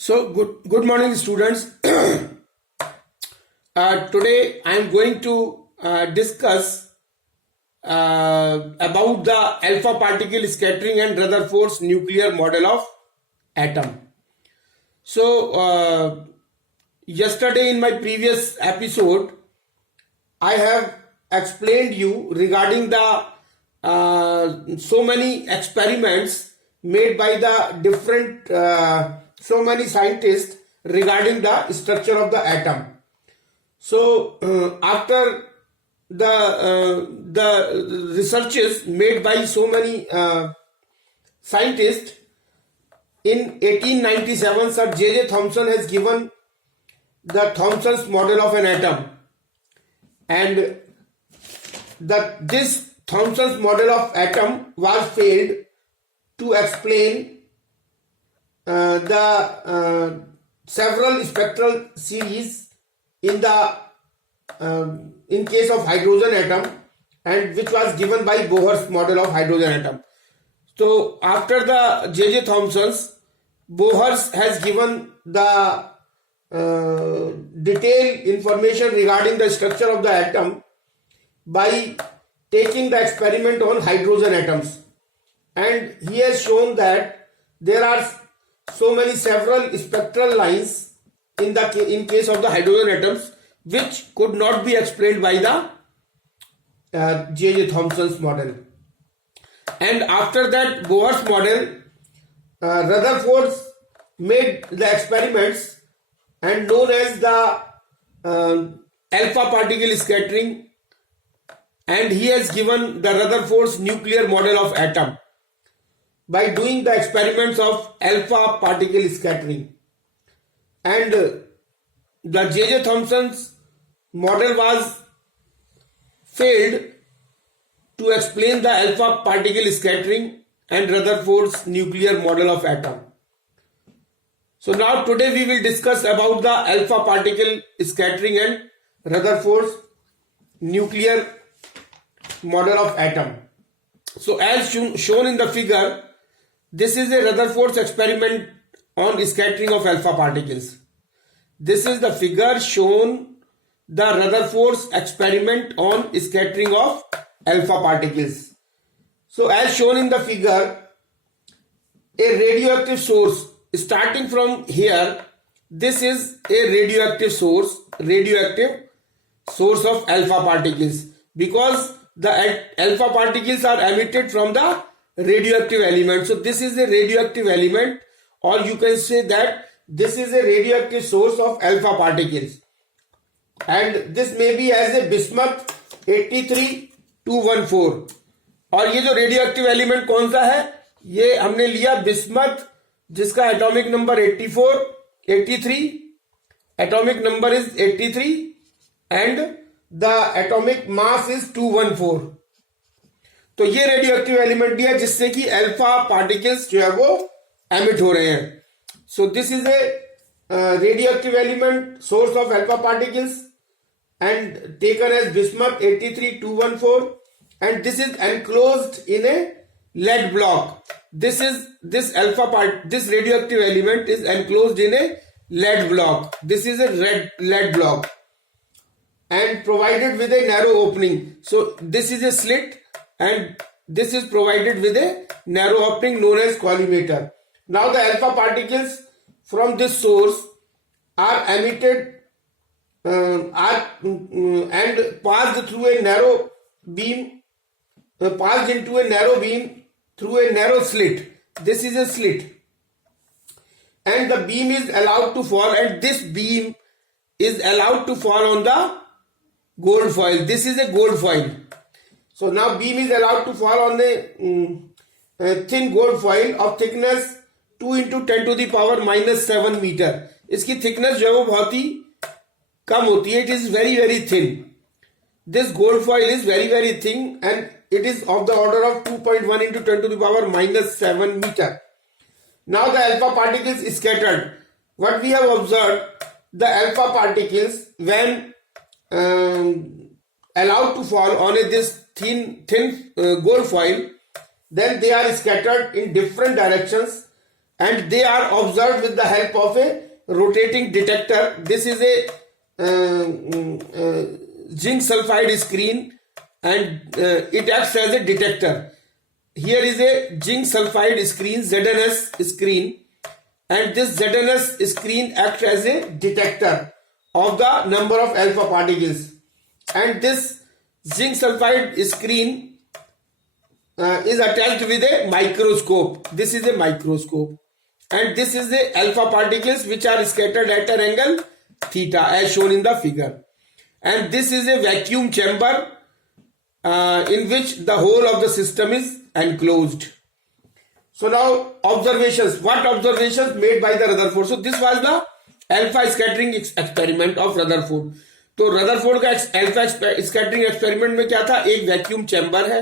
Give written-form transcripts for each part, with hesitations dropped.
So good morning, students. Today I am going to discuss about the alpha particle scattering and Rutherford's nuclear model of atom. So yesterday in my previous episode, I have explained you regarding the so many experiments made by the different so many scientists regarding the structure of the atom. So after the researches made by so many scientists, in 1897 Sir J.J. Thomson has given the Thomson's model of an atom, and this Thomson's model of atom was failed to explain the several spectral series in the in case of hydrogen atom, and which was given by Bohr's model of hydrogen atom. So after the J.J. Thomson's, Bohr has given the detailed information regarding the structure of the atom by taking the experiment on hydrogen atoms, and he has shown that there are so many several spectral lines in case of the hydrogen atoms which could not be explained by the J.J. Thomson's model. And after that Bohr's model, Rutherford made the experiments and known as the alpha particle scattering, and he has given the Rutherford's nuclear model of atom by doing the experiments of alpha particle scattering. And the J.J. Thomson's model was failed to explain the alpha particle scattering and Rutherford's nuclear model of atom. So now today we will discuss about the alpha particle scattering and Rutherford's nuclear model of atom. So as shown in the figure, this is a Rutherford's experiment on scattering of alpha particles. This is the figure shown the Rutherford's experiment on scattering of alpha particles. So as shown in the figure, a radioactive source starting from here, this is a radioactive source of alpha particles, because the alpha particles are emitted from the radioactive element. So this is a radioactive element, or you can say that this is a radioactive source of alpha particles, and this may be as a bismuth 83214. और ये जो radioactive element कौन सा है, ये हमने लिया bismuth, जिसका atomic number 83, atomic number is 83 and the atomic mass is 214. तो ये रेडियोएक्टिव एलिमेंट दिया जिससे कि अल्फा पार्टिकल्स जो है वो एमिट हो रहे हैं. So this is a radioactive element source of alpha particles and taken as bismuth 83214, and this is enclosed in a lead block. This radioactive element is enclosed in a lead block. This is a lead block and provided with a narrow opening. So this is a slit and this is provided with a narrow opening known as collimator. Now the alpha particles from this source are emitted and passed through a narrow beam, passed into a narrow beam through a narrow slit. This is a slit, and the beam is allowed to fall, and this beam is allowed to fall on the gold foil. This is a gold foil. So now beam is allowed to fall on a thin gold foil of thickness 2 into 10 to the power minus 7 meter. इसकी thickness जो है वो बहुत ही कम होती है. It is very very thin. This gold foil is very very thin and it is of the order of 2.1 into 10 to the power minus 7 meter. Now the alpha particles scattered. What we have observed, the alpha particles when allowed to fall on this thin gold foil, then they are scattered in different directions and they are observed with the help of a rotating detector. This is a zinc sulfide screen, and it acts as a detector. Here is a zinc sulfide screen, ZNS screen, and this ZNS screen acts as a detector of the number of alpha particles. And this zinc sulfide screen is attached with a microscope. This is a microscope, and this is the alpha particles which are scattered at an angle theta as shown in the figure. And this is a vacuum chamber in which the whole of the system is enclosed. So now observations. What observations made by the Rutherford? So this was the alpha scattering experiment of Rutherford. तो Rutherford का alpha scattering experiment में क्या था? एक vacuum chamber है,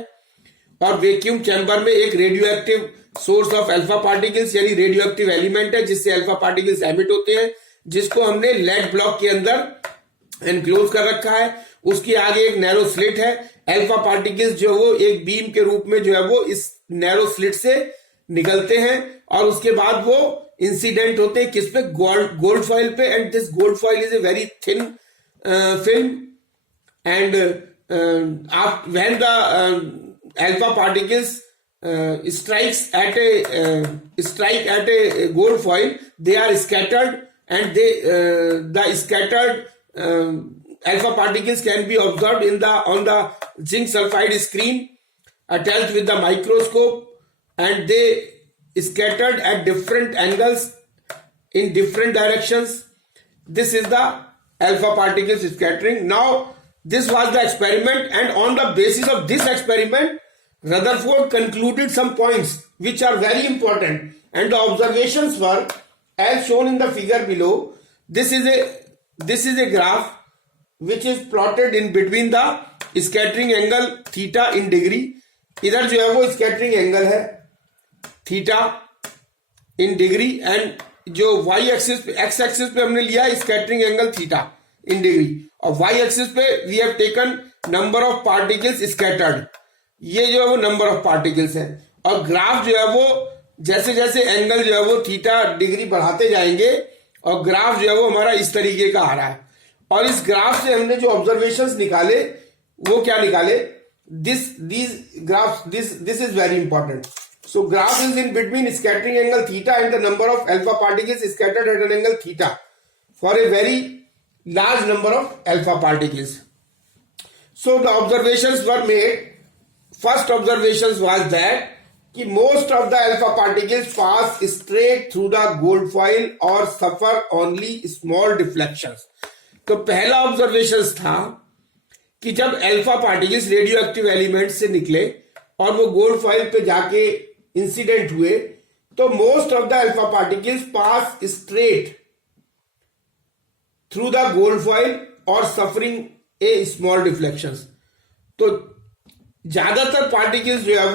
और vacuum chamber में एक radio active source of alpha particles यानी रेडियो एक्टिव एलिमेंट है जिससे अल्फा पार्टिकल्स एमिट होते हैं, जिसको हमने लेड ब्लॉक के अंदर एनक्लोज कर रखा है. उसके आगे एक नैरो स्लिट है. अल्फा पार्टिकल्स जो वो एक बीम के रूप में जो है वो इस नैरो स्लिट से निकलते हैं, और उसके बाद वो इंसिडेंट होते हैं किस पे? गोल्ड फॉइल पे. And this gold foil is a very thin film, and when the alpha particles strike at a gold foil, they are scattered, and the scattered alpha particles can be observed on the zinc sulfide screen attached with the microscope, and they scattered at different angles in different directions. This is the alpha particles scattering. Now this was the experiment, and on the basis of this experiment Rutherford concluded some points which are very important, and the observations were as shown in the figure below. This is a graph which is plotted in between the scattering angle theta in degree. इधर जो है वो scattering angle है theta in degree, and जो y axis पे, x axis पे हमने लिया scattering angle theta in degree, और y एक्सिस पे we have taken number of particles scattered. ये जो है वो नंबर ऑफ पार्टिकल्स है, और ग्राफ जो है वो जैसे जैसे एंगल जो है वो थीटा डिग्री बढ़ाते जाएंगे, और ग्राफ जो है वो हमारा इस तरीके का आ रहा है. और इस ग्राफ से हमने जो ऑब्जर्वेशंस निकाले वो क्या निकाले? This is very important. So graph is in between scattering angle theta and the number of alpha particles scattered at an angle theta for a very large number of alpha particles. So the observations were made. First observations was that most of the alpha particles pass straight through the gold foil or suffer only small deflections. तो पहला observations था कि जब alpha particles radio active element से निकले और वो gold foil पे जाके इंसिडेंट हुए, तो most of the alpha particles pass straight through the gold foil और सफरिंग ए स्मॉल डिफ्लेक्शंस. तो ज्यादातर पार्टिकल्स जो है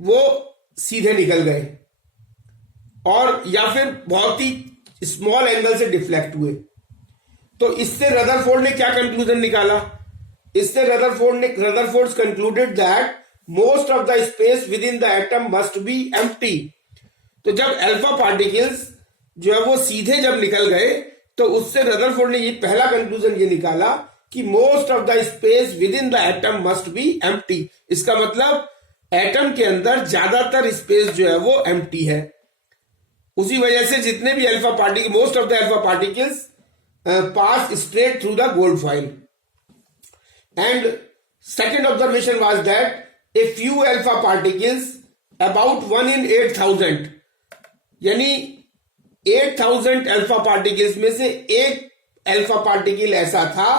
वो सीधे निकल गए, और या फिर बहुत ही स्मॉल एंगल से डिफ्लेक्ट हुए. तो इससे रदरफोर्ड ने क्या कंक्लूजन निकाला? इससे Rutherford concluded that most of the space within the atom must be empty. तो जब अल्फा पार्टिकल्स जो है वो सीधे जब निकल गए, तो उससे रदरफोर्ड ने ये पहला कंक्लूजन ये निकाला कि most of the space with in the atom must be empty. इसका मतलब एटम के अंदर ज्यादातर स्पेस जो है वो एम्प्टी है. उसी वजह से जितने भी alpha particle, most of the alpha particles pass straight through the gold foil. And second observation was that a few alpha particles about 1 in 8,000 यानी 8,000 अल्फा पार्टिकल्स में से एक अल्फा पार्टिकल ऐसा था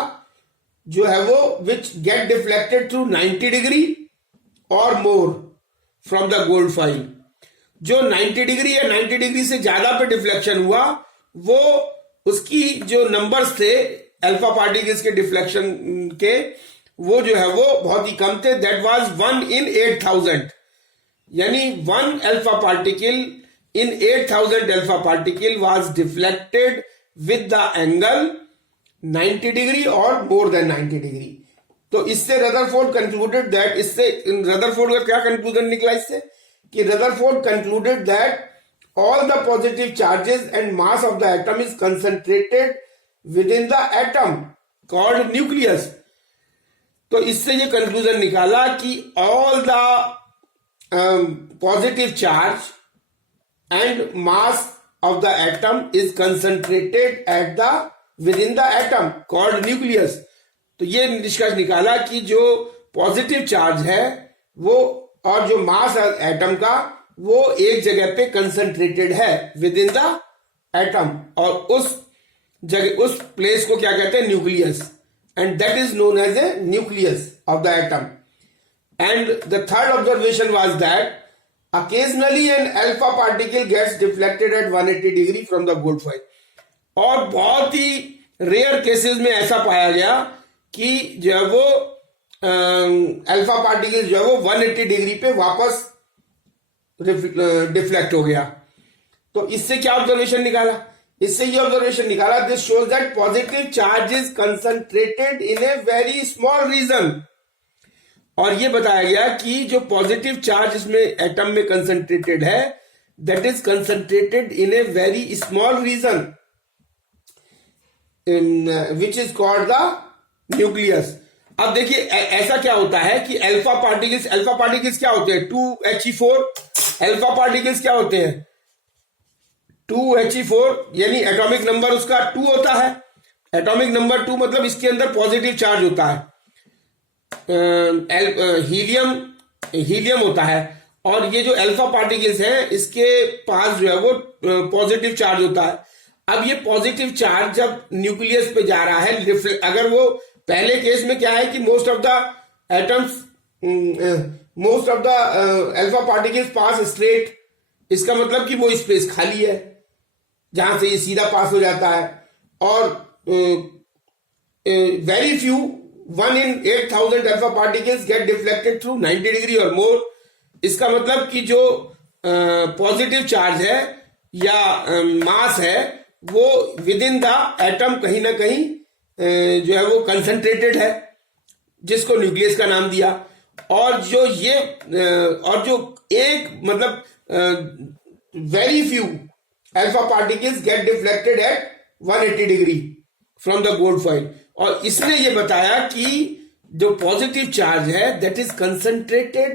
जो है वो which get deflected through 90 degree और more from the gold file. जो 90 डिग्री या 90 डिग्री से ज्यादा पे डिफ्लेक्शन हुआ, वो उसकी जो नंबर्स थे अल्फा पार्टिकल्स के डिफ्लेक्शन के, वो जो है वो बहुत ही कम थे. दैट वाज 1 in 8,000 यानी 1 alpha particle in 8,000 alpha particle was deflected with the angle 90 degree और मोर देन 90 डिग्री. तो इससे रदरफोर्ड कंक्लूडेड दैट, इससे रदरफोर्ड का क्या कंक्लूजन निकला इससे कि Rutherford concluded that all the positive charges and mass of the atom is concentrated within the atom called nucleus. तो इससे ये कंक्लूजन निकाला कि all the positive charge and mass of the atom is concentrated at the within the atom called nucleus. तो ये निष्कर्ष निकाला कि जो पॉजिटिव चार्ज है वो और जो मास है एटम का वो एक जगह पे कंसंट्रेटेड है विद इन द एटम, और उस जगह उस प्लेस को क्या कहते हैं, nucleus, and that is known as a nucleus of the atom. And the third observation was that occasionally an alpha particle gets deflected at 180 degree from the gold foil. और बहुत ही रेयर केसेस में ऐसा पाया गया कि जो है वो अल्फा पार्टिकल जो है वो 180 डिग्री पे वापस डिफ्लेक्ट हो गया. तो इससे क्या ऑब्जर्वेशन निकाला? इससे ये ऑब्जर्वेशन निकाला, this shows that positive charge is concentrated in a very small region. और ये बताया गया कि जो पॉजिटिव चार्ज इसमें एटम में कंसंट्रेटेड है that is concentrated in a very small region which is called the nucleus. अब देखिए ऐसा क्या होता है कि अल्फा पार्टिकल्स क्या होते हैं, 2He4 अल्फा पार्टिकल्स क्या होते हैं, 2He4 यानी एटॉमिक नंबर उसका 2 होता है. एटॉमिक नंबर 2 मतलब इसके अंदर पॉजिटिव चार्ज होता है. हीलियम होता है, और ये जो अल्फा पार्टिकल्स हैं इसके पास जो है वो पॉजिटिव चार्ज होता है. अब ये पॉजिटिव चार्ज जब न्यूक्लियस पे जा रहा है, अगर वो पहले केस में क्या है कि most of the alpha particles pass straight, इसका मतलब कि वो स्पेस खाली है जहां से ये सीधा पास हो जाता है, और very few 1 in 8,000 alpha particles get deflected through 90 degree और मोर. इसका मतलब कि जो पॉजिटिव चार्ज है या मास है वो विद इन द एटम कहीं ना कहीं जो है वो कंसंट्रेटेड है, जिसको न्यूक्लियस का नाम दिया. और जो ये और जो एक मतलब very few alpha particles get deflected at 180 degree from the gold foil. और इसने ये बताया कि जो पॉजिटिव चार्ज है that is concentrated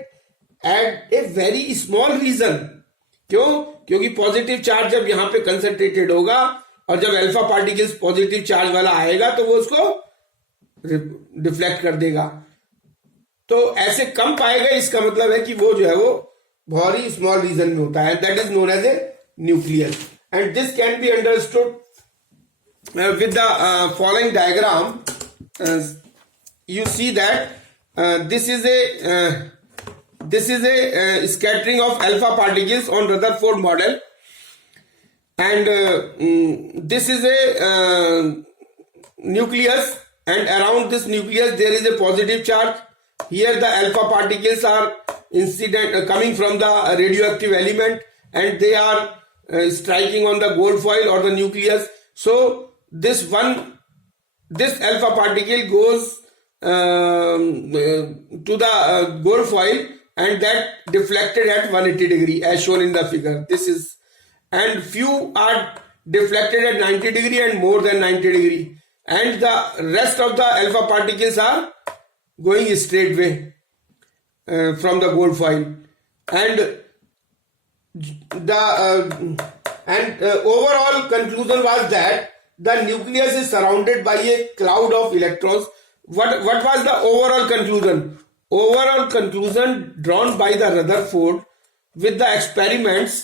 at a very small region. क्यों? क्योंकि पॉजिटिव चार्ज जब यहां पे कंसंट्रेटेड होगा और जब अल्फा पार्टिकल्स पॉजिटिव चार्ज वाला आएगा तो वो उसको डिफ्लेक्ट कर देगा. तो ऐसे कम पाएगा, इसका मतलब है कि वो जो है वो बहुत ही स्मॉल रीजन में होता है, that is known as a nucleus. And this can be understood with the following diagram. You see that this is a scattering of alpha particles on Rutherford model, and this is a nucleus, and around this nucleus there is a positive charge. Here the alpha particles are coming from the radioactive element, and they are striking on the gold foil or the nucleus. So this alpha particle goes to the gold foil, and that deflected at 180 degree as shown in the figure. This is, and few are deflected at 90 degree and more than 90 degree, and the rest of the alpha particles are going straight way from the gold foil. And the overall conclusion was that the nucleus is surrounded by a cloud of electrons. What was the overall conclusion? Overall conclusion drawn by the Rutherford with the experiments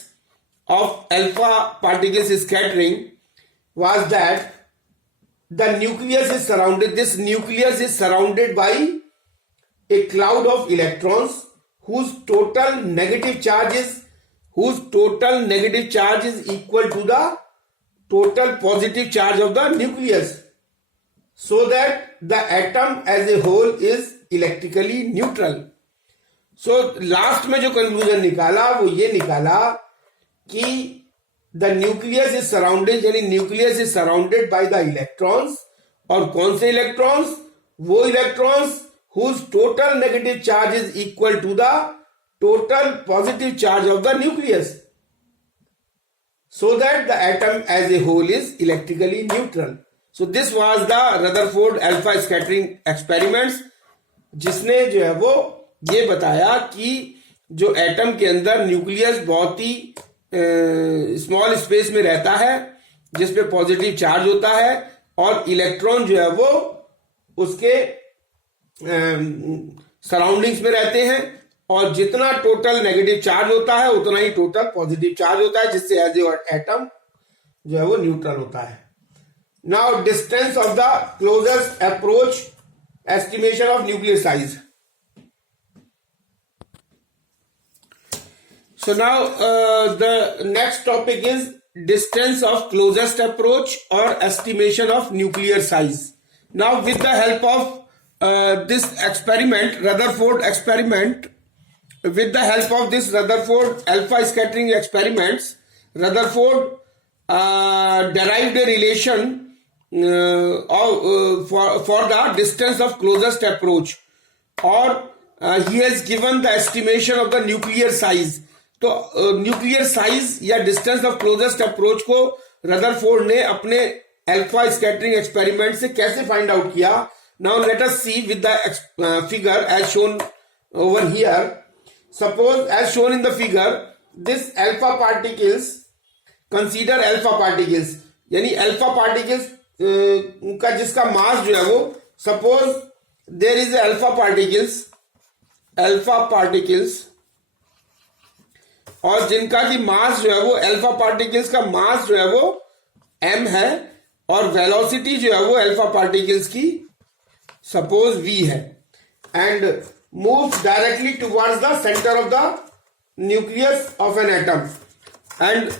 of alpha particles scattering was that the nucleus is surrounded. This nucleus is surrounded by a cloud of electrons whose total negative charge is equal to the total positive charge of the nucleus, so that the atom as a whole is electrically neutral. So last में जो conclusion निकाला वो ये निकाला कि the nucleus is surrounded, यानी nucleus is surrounded by the electrons. और कौन से electrons? वो electrons whose total negative charge is equal to the total positive charge of the nucleus. so that the atom as a whole is electrically neutral. So this was the Rutherford alpha scattering experiments, जिसने जो है वो ये बताया कि जो atom के अंदर न्यूक्लियस बहुत ही स्मॉल स्पेस में रहता है, जिसपे पॉजिटिव चार्ज होता है, और इलेक्ट्रॉन जो है वो उसके सराउंडिंग्स में रहते हैं, और जितना टोटल नेगेटिव चार्ज होता है उतना ही टोटल पॉजिटिव चार्ज होता है, जिससे एज एटम जो है वो न्यूट्रल होता है. Now distance of the closest approach, estimation of nuclear size. So now the next topic is distance of closest approach or estimation of nuclear size. Now with the help of this experiment, Rutherford experiment, with the help of this Rutherford alpha scattering experiments, Rutherford derived a relation for the distance of closest approach, or he has given the estimation of the nuclear size. तो nuclear size या distance of closest approach को Rutherford ने अपने alpha scattering experiment से कैसे find out किया. Now let us see with the figure as shown over here. Suppose as shown in the figure, this alpha particles, consider alpha particles, यानी alpha particles का जिसका mass जो है वो, suppose there is alpha particles और जिनका की मास जो है वो, अल्फा पार्टिकल्स का मास जो है वो m है, और वेलोसिटी जो है वो अल्फा पार्टिकल्स की सपोज v है, and move directly towards the centre of the nucleus of an atom. And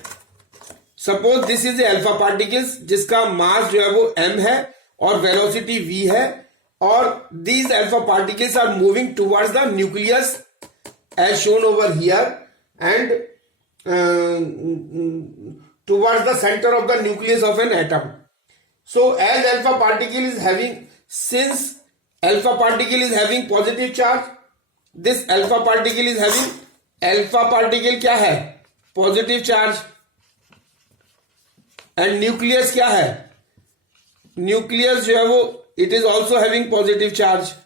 suppose this is a alpha particles जिसका मास जो है वो m है और वेलोसिटी v है, और these alpha particles are moving towards the nucleus as shown over here, and towards the center of the nucleus of an atom. So as alpha particle is having, since alpha particle is having positive charge, this alpha particle is having, alpha particle क्या है, positive charge, and nucleus क्या है, nucleus जो है वो it is also having positive charge.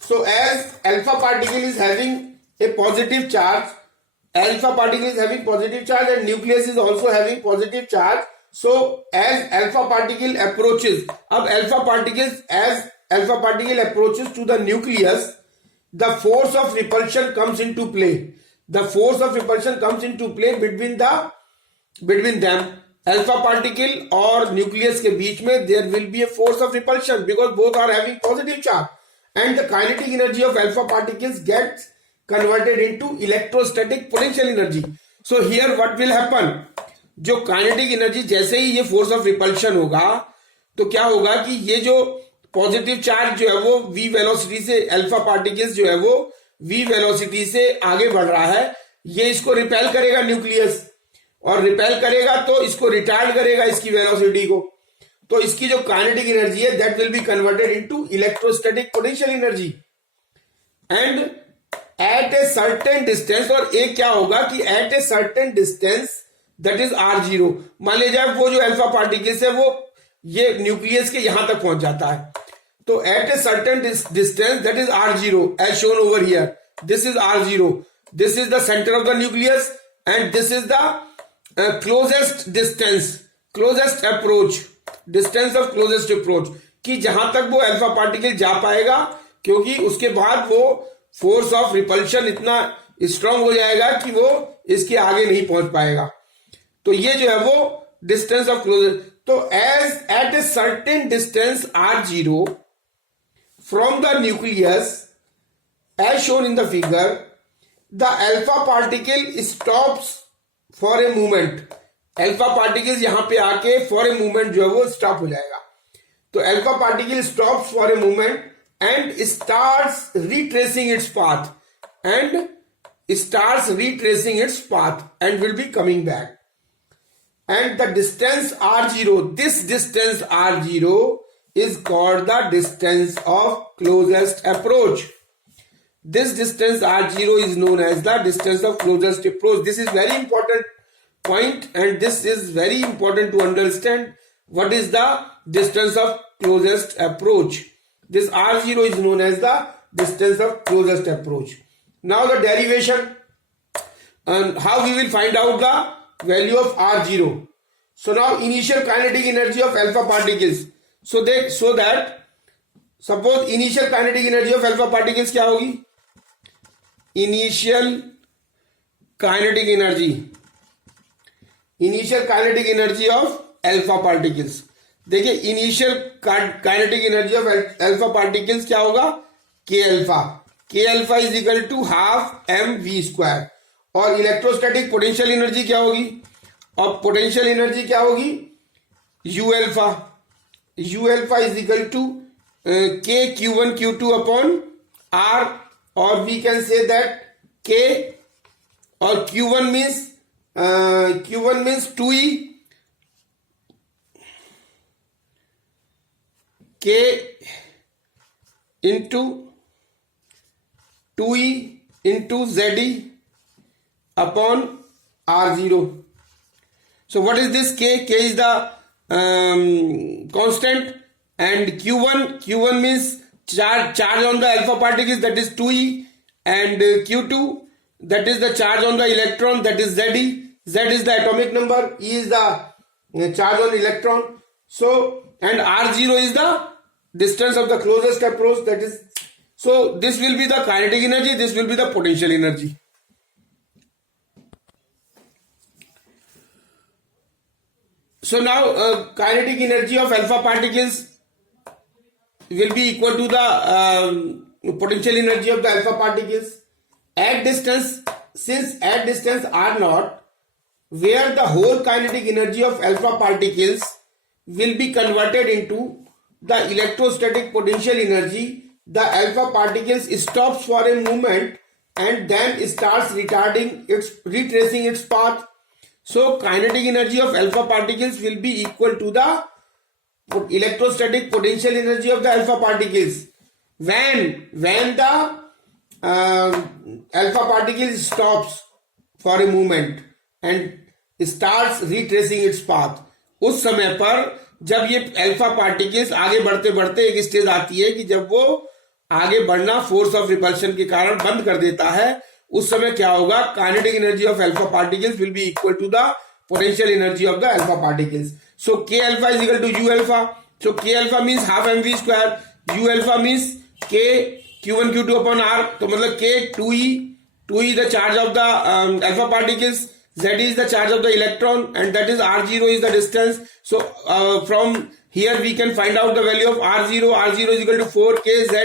So as alpha particle is having a positive charge, alpha particle is having positive charge and nucleus is also having positive charge. So as alpha particle approaches, अब alpha particles, as alpha particle approaches to the nucleus, the force of repulsion comes into play. The force of repulsion comes into play between them. Alpha particle और nucleus के बीच में there will be a force of repulsion because both are having positive charge. And the kinetic energy of alpha particles gets converted into electrostatic potential energy. So here what will happen? जो kinetic energy, जैसे ही ये force of repulsion होगा तो क्या होगा कि ये जो पॉजिटिव चार्ज जो है वो v वेलोसिटी से, अल्फा पार्टिकल्स जो है वो v वेलोसिटी से आगे बढ़ रहा है, ये इसको रिपेल करेगा न्यूक्लियस, और रिपेल करेगा तो इसको रिटार्ड करेगा इसकी वेलोसिटी को, तो इसकी जो काइनेटिक एनर्जी है that will be converted into electrostatic potential energy. And at a certain distance, और एक क्या होगा कि at a certain distance that is r0, मान लीजिए वो जो अल्फा पार्टिकल्स है वो ये न्यूक्लियस के यहां तक पहुंच जाता है, तो at a certain distance that is r0 as shown over here, this is r0, this is the centre of the nucleus and this is the closest distance, closest approach, distance of closest approach, कि जहां तक वो alpha particle जा पाएगा, क्योंकि उसके बाद वो फोर्स ऑफ रिपल्शन इतना स्ट्रांग हो जाएगा कि वो इसके आगे नहीं पहुंच पाएगा. तो ये जो है वो डिस्टेंस ऑफ क्लोजेस्ट. तो as at a certain distance r0 from the nucleus as shown in the figure, the alpha particle stops for a movement. Alpha particles यहां पे आके फॉर ए मूवमेंट जो है वो स्टॉप हो जाएगा. तो alpha particle stops for a movement and starts retracing its path and will be coming back. And the distance r0, this distance r0 is called the distance of closest approach. this distance r0 is known as the distance of closest approach. This is very important point, and this is very important to understand what is the distance of closest approach. This r0 is known as the distance of closest approach. Now the derivation and how we will find out the value of r0. So now initial kinetic energy of alpha particles. So that suppose initial kinetic energy of alpha particles क्या होगी? Initial kinetic energy of alpha particles. देखिए initial kinetic energy of alpha particles क्या होगा? K alpha is equal to half M V square. और electrostatic potential energy क्या होगी? और potential energy क्या होगी? U alpha is equal to K Q1 Q2 upon R. और we can say that K और Q1 means 2E K into 2E into ZE upon R0. So what is this K? K is the constant, and Q1 means charge on the alpha particles, that is 2E, and Q2 that is the charge on the electron, that is ZE. Z is the atomic number, E is the charge on electron. So and R0 is the distance of the closest approach, that is, so this will be the kinetic energy, this will be the potential energy. So now kinetic energy of alpha particles will be equal to the potential energy of the alpha particles at distance, since at distance r0, where the whole kinetic energy of alpha particles will be converted into the electrostatic potential energy, the alpha particles stops for a moment and then starts retracing its path. So kinetic energy of alpha particles will be equal to the electrostatic potential energy of the alpha particles when the alpha particle stops for a moment and starts retracing its path. उस समय पर जब ये alpha particles आगे बढ़ते बढ़ते एक stage आती है कि जब वो आगे बढ़ना फोर्स ऑफ रिपल्शन के कारण बंद कर देता है, उस समय क्या होगा? Kinetic energy of alpha particles will be equal to the potential energy of the alpha particles. So K alpha is equal to U alpha. So K alpha means half M V square, U alpha means K Q1 Q2 upon R. तो मतलब K 2E the charge of the alpha particles, Z is the charge of the electron, and that is R0 is the distance. So from here we can find out the value of R0. R0 is equal to 4 K Z